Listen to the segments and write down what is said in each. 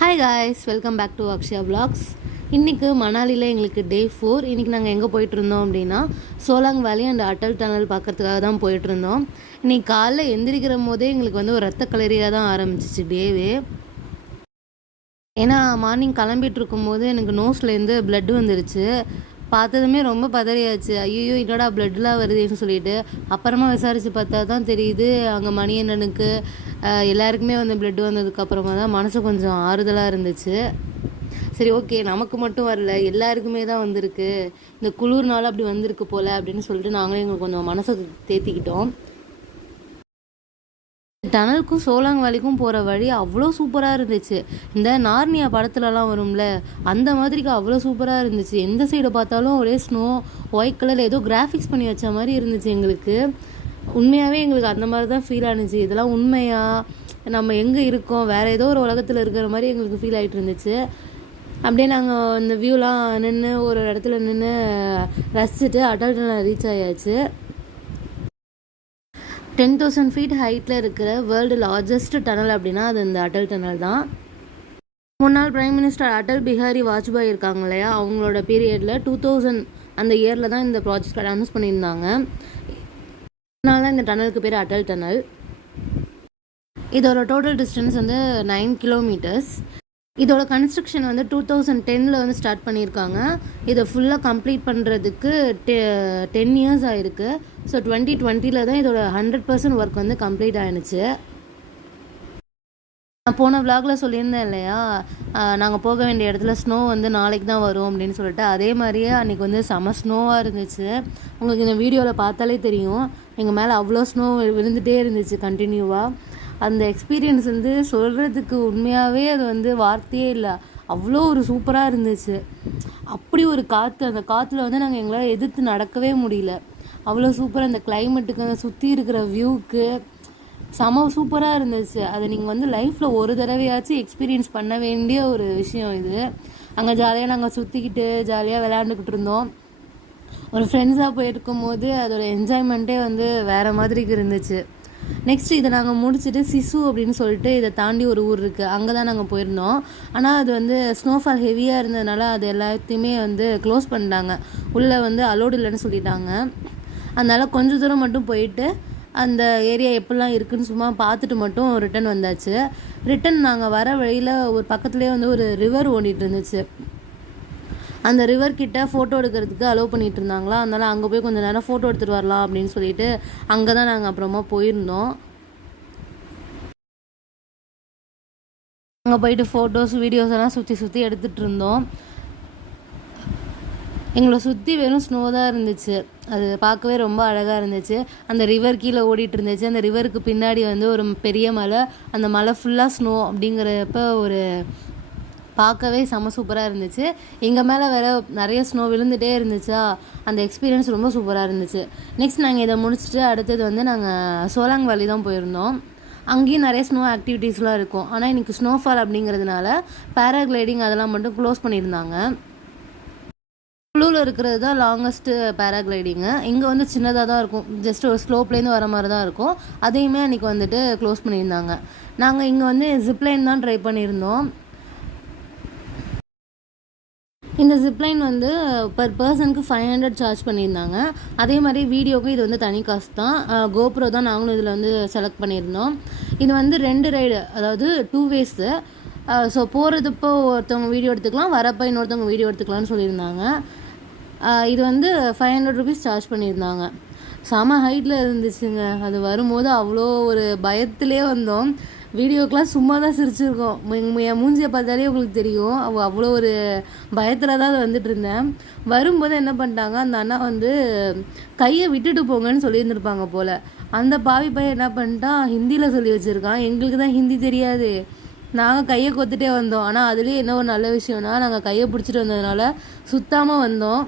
Hi guys, welcome back to Akshaya vlogs. இன்றைக்கி மணாலியில் எங்களுக்கு டே 4. இன்றைக்கி நாங்கள் எங்கே போயிட்டுருந்தோம் அப்படின்னா சோலாங் வேலி அண்ட் அட்டல் டனல் பார்க்கறதுக்காக தான் போயிட்டுருந்தோம். இன்றைக்கி காலைல எந்திரிக்கிற போதே எங்களுக்கு வந்து ஒரு ரத்த கலரியாக தான் ஆரம்பிச்சிச்சு டேவே. ஏன்னா மார்னிங் கிளம்பிட்டு இருக்கும்போது எனக்கு நோஸ்லேருந்து பிளட் வந்துருச்சு. பார்த்ததுமே ரொம்ப பதறியாச்சு. ஐயோ என்னடா பிளட்லாம் வருதுன்னு சொல்லிட்டு அப்புறமா விசாரித்து பார்த்தா தான் தெரியுது, அங்கே மணியண்ணனுக்கு எல்லாருக்குமே வந்து பிளட் வந்ததுக்கப்புறமா தான் மனசு கொஞ்சம் ஆறுதலாக இருந்துச்சு. சரி, ஓகே, நமக்கு மட்டும் வரல, எல்லாருக்குமே தான் வந்திருக்கு, இந்த குளிர்னால அப்படி வந்திருக்கு போல் அப்படின்னு சொல்லிட்டு நாங்களே எங்களுக்கு கொஞ்சம் மனசை தேத்திக்கிட்டோம். டனலுக்கும் சோலாங் வேலிக்கும் போகிற வழி அவ்வளோ சூப்பராக இருந்துச்சு. இந்த நார்னியா படத்துலலாம் வரும்ல, அந்த மாதிரிக்கு அவ்வளோ சூப்பராக இருந்துச்சு. எந்த சைடை பார்த்தாலும் ஒரே ஸ்னோ, ஒயிட் கலர், ஏதோ கிராஃபிக்ஸ் பண்ணி வச்ச மாதிரி இருந்துச்சு எங்களுக்கு. உண்மையாகவே எங்களுக்கு அந்த மாதிரி தான் ஃபீல் ஆனிச்சு. இதெல்லாம் உண்மையா, நம்ம எங்கே இருக்கோம், வேறு ஏதோ ஒரு உலகத்தில் இருக்கிற மாதிரி எங்களுக்கு ஃபீல் ஆகிட்டு இருந்துச்சு. அப்படியே நாங்கள் இந்த வியூலாம் நின்று ஒரு இடத்துல நின்று ரசிச்சுட்டு அட்டல் டனல் ரீச் ஆயாச்சு. 10,000 ஃபீட் ஹைட்டில் இருக்கிற வேர்ல்டு லார்ஜஸ்ட் டனல் அப்படின்னா அது இந்த அட்டல் டனல் தான். முன்னாள் பிரைம் மினிஸ்டர் அடல் பிஹாரி வாஜ்பாய் இருக்காங்க இல்லையா, அவங்களோட பீரியடில் 2000 அந்த இயரில் தான் இந்த ப்ராஜெக்ட் அனௌன்ஸ் பண்ணியிருந்தாங்க. அதனால தான் இந்த டனலுக்கு பேர் அட்டல் டனல். இதோட டோட்டல் டிஸ்டன்ஸ் வந்து 9 கிலோமீட்டர்ஸ். இதோட கன்ஸ்ட்ரக்ஷன் வந்து 2010 வந்து ஸ்டார்ட் பண்ணியிருக்காங்க. இதை ஃபுல்லாக கம்ப்ளீட் பண்ணுறதுக்கு 10 இயர்ஸ் ஆகிருக்கு. ஸோ 2020 தான் இதோட 100% ஒர்க் வந்து கம்ப்ளீட் ஆகிடுச்சு. நான் போன விளாகில் சொல்லியிருந்தேன் இல்லையா, நாங்கள் போக வேண்டிய இடத்துல ஸ்னோ வந்து நாளைக்கு தான் வரும் அப்படின்னு சொல்லிட்டு, அதே மாதிரியே அன்றைக்கி வந்து செம ஸ்னோவாக இருந்துச்சு. உங்களுக்கு இந்த வீடியோவில் பார்த்தாலே தெரியும், எங்கள் மேலே அவ்வளோ ஸ்னோ விழுந்துகிட்டே இருந்துச்சு கண்டினியூவாக. அந்த எக்ஸ்பீரியன்ஸ் வந்து சொல்கிறதுக்கு உண்மையாகவே அது வந்து வார்த்தையே இல்லை, அவ்வளோ ஒரு சூப்பராக இருந்துச்சு. அப்படி ஒரு காற்று, அந்த காற்றுல வந்து நாங்கள் எங்களால் எதிர்த்து நடக்கவே முடியல. அவ்வளோ சூப்பராக அந்த கிளைமேட்டுக்கு, அந்த சுற்றி இருக்கிற வியூவுக்கு செம சூப்பராக இருந்துச்சு. அதை நீங்கள் வந்து லைஃப்பில் ஒரு தடவையாச்சும் எக்ஸ்பீரியன்ஸ் பண்ண வேண்டிய ஒரு விஷயம் இது. அங்கே ஜாலியாக நாங்கள் சுற்றிக்கிட்டு ஜாலியாக விளையாண்டுக்கிட்டு இருந்தோம். ஒரு ஃப்ரெண்ட்ஸாக போயிருக்கும் போது அதோட என்ஜாய்மெண்ட்டே வந்து வேறு மாதிரிக்கு இருந்துச்சு. நெக்ஸ்ட் இதை நாங்கள் முடிச்சுட்டு சிசு அப்படின்னு சொல்லிட்டு இதை தாண்டி ஒரு ஊர் இருக்குது, அங்கே தான் நாங்கள் போயிருந்தோம். ஆனால் அது வந்து ஸ்னோஃபால் ஹெவியாக இருந்ததுனால அது எல்லாத்தையுமே வந்து க்ளோஸ் பண்ணிட்டாங்க, உள்ளே வந்து அலோடு இல்லைன்னு சொல்லிட்டாங்க. அதனால் கொஞ்சம் தூரம் மட்டும் போயிட்டு அந்த ஏரியா எப்படிலாம் இருக்குதுன்னு சும்மா பார்த்துட்டு மட்டும் ரிட்டன் வந்தாச்சு. ரிட்டன் நாங்கள் வர வழியில் ஒரு பக்கத்துலேயே வந்து ஒரு ரிவர் ஓடிட்டு இருந்துச்சு. அந்த ரிவர்கிட்ட ஃபோட்டோ எடுக்கிறதுக்கு அலோவ் பண்ணிகிட்டு இருந்தாங்களா, அதனால் அங்கே போய் கொஞ்சம் நேரம் ஃபோட்டோ எடுத்துகிட்டு வரலாம் அப்படின்னு சொல்லிட்டு அங்கே தான் நாங்கள் அப்புறமா போயிருந்தோம். அங்கே போயிட்டு ஃபோட்டோஸ் வீடியோஸ் எல்லாம் சுற்றி எடுத்துகிட்டு இருந்தோம். எங்களை சுற்றி வெறும் ஸ்னோ தான் இருந்துச்சு. அது பார்க்கவே ரொம்ப அழகாக இருந்துச்சு. அந்த ரிவர் கீழே ஓடிட்டு இருந்துச்சு. அந்த ரிவருக்கு பின்னாடி வந்து ஒரு பெரிய மலை, அந்த மலை ஃபுல்லாக ஸ்னோ அப்படிங்கிறப்ப ஒரு பார்க்கவே செம சூப்பராக இருந்துச்சு. எங்கள் மேலே வேறு நிறைய ஸ்னோ விழுந்துகிட்டே இருந்துச்சா, அந்த எக்ஸ்பீரியன்ஸ் ரொம்ப சூப்பராக இருந்துச்சு. நெக்ஸ்ட் நாங்கள் இதை முடிச்சுட்டு அடுத்தது வந்து நாங்கள் சோலாங் வேலி தான் போயிருந்தோம். அங்கேயும் நிறைய ஸ்னோ ஆக்டிவிட்டீஸ்லாம் இருக்கும். ஆனால் இன்றைக்கி ஸ்னோஃபால் அப்படிங்கிறதுனால பேராகிளைடிங் அதெல்லாம் மட்டும் க்ளோஸ் பண்ணியிருந்தாங்க. குளூவில் இருக்கிறது தான் லாங்கஸ்ட்டு பேராகிளைடிங்கு. இங்கே வந்து சின்னதாக தான் இருக்கும், ஜஸ்ட் ஒரு ஸ்லோப்லேருந்து வர மாதிரி தான் இருக்கும். அதையுமே அன்றைக்கி வந்துட்டு க்ளோஸ் பண்ணியிருந்தாங்க. நாங்கள் இங்கே வந்து ஜிப்லைன் தான் ட்ரை பண்ணியிருந்தோம். இந்த ஜிப்லைன் வந்து பர் பர்சனுக்கு 500 சார்ஜ் பண்ணியிருந்தாங்க. அதே மாதிரி வீடியோக்கும் இது வந்து தனி காசு தான். கோப்ரோ தான் நாங்களும் இதில் வந்து செலக்ட் பண்ணியிருந்தோம். இது வந்து 2 ரைடு, அதாவது 2 வேஸு. ஸோ போகிறதுப்போ ஒருத்தவங்க வீடியோ எடுத்துக்கலாம், வரப்போ இன்னொருத்தவங்க வீடியோ எடுத்துக்கலாம்னு சொல்லியிருந்தாங்க. இது வந்து 500 ருபீஸ் சார்ஜ் பண்ணியிருந்தாங்க. செம ஹைட்டில் இருந்துச்சுங்க. அது வரும்போது அவ்வளோ ஒரு பயத்திலே வந்தோம். வீடியோக்கெலாம் சும்மா தான் சிரிச்சிருக்கோம். என் மூஞ்சியை பார்த்தாலே உங்களுக்கு தெரியும், அவ்வளோ ஒரு பயத்தில் தான் அது வந்துட்டு இருந்தேன். வரும்போது என்ன பண்ணிட்டாங்க, அந்த அண்ணா வந்து கையை விட்டுட்டு போங்கன்னு சொல்லியிருந்துருப்பாங்க போல். அந்த பாவி பையன் என்ன பண்ணிட்டான், ஹிந்தியில் சொல்லி வச்சுருக்கான். எங்களுக்கு தான் ஹிந்தி தெரியாது, நாங்கள் கையை கொத்துட்டே வந்தோம். ஆனால் அதுலேயே என்ன ஒரு நல்ல விஷயம்னா, நாங்கள் கையை பிடிச்சிட்டு வந்ததுனால சுத்தாமல் வந்தோம்.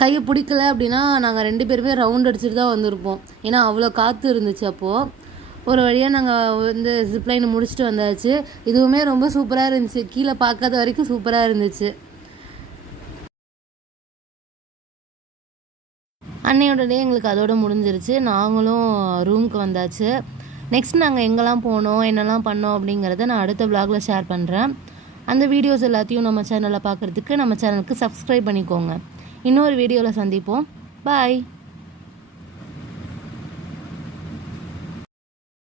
கையை பிடிக்கல அப்படின்னா நாங்கள் 2 பேருமே ரவுண்ட் அடிச்சுட்டு தான் வந்திருப்போம். ஏன்னா அவ்வளோ காற்று இருந்துச்சு. அப்போது ஒரு வழியாக நாங்கள் வந்து ஜிப்லைனை முடிச்சுட்டு வந்தாச்சு. இதுவுமே ரொம்ப சூப்பராக இருந்துச்சு, கீழே பார்க்காத வரைக்கும் சூப்பராக இருந்துச்சு. அன்னையோட டே எங்களுக்கு அதோடு முடிஞ்சிருச்சு. நாங்களும் ரூமுக்கு வந்தாச்சு. நெக்ஸ்ட் நாங்கள் எங்கெல்லாம் போனோம் என்னெல்லாம் பண்ணோம் அப்படிங்கிறத நான் அடுத்த vlogல ஷேர் பண்ணுறேன். அந்த வீடியோஸ் எல்லாத்தையும் நம்ம சேனலில் பார்க்குறதுக்கு நம்ம சேனலுக்கு சப்ஸ்கிரைப் பண்ணிக்கோங்க. இன்னொரு வீடியோவில் சந்திப்போம். பாய்.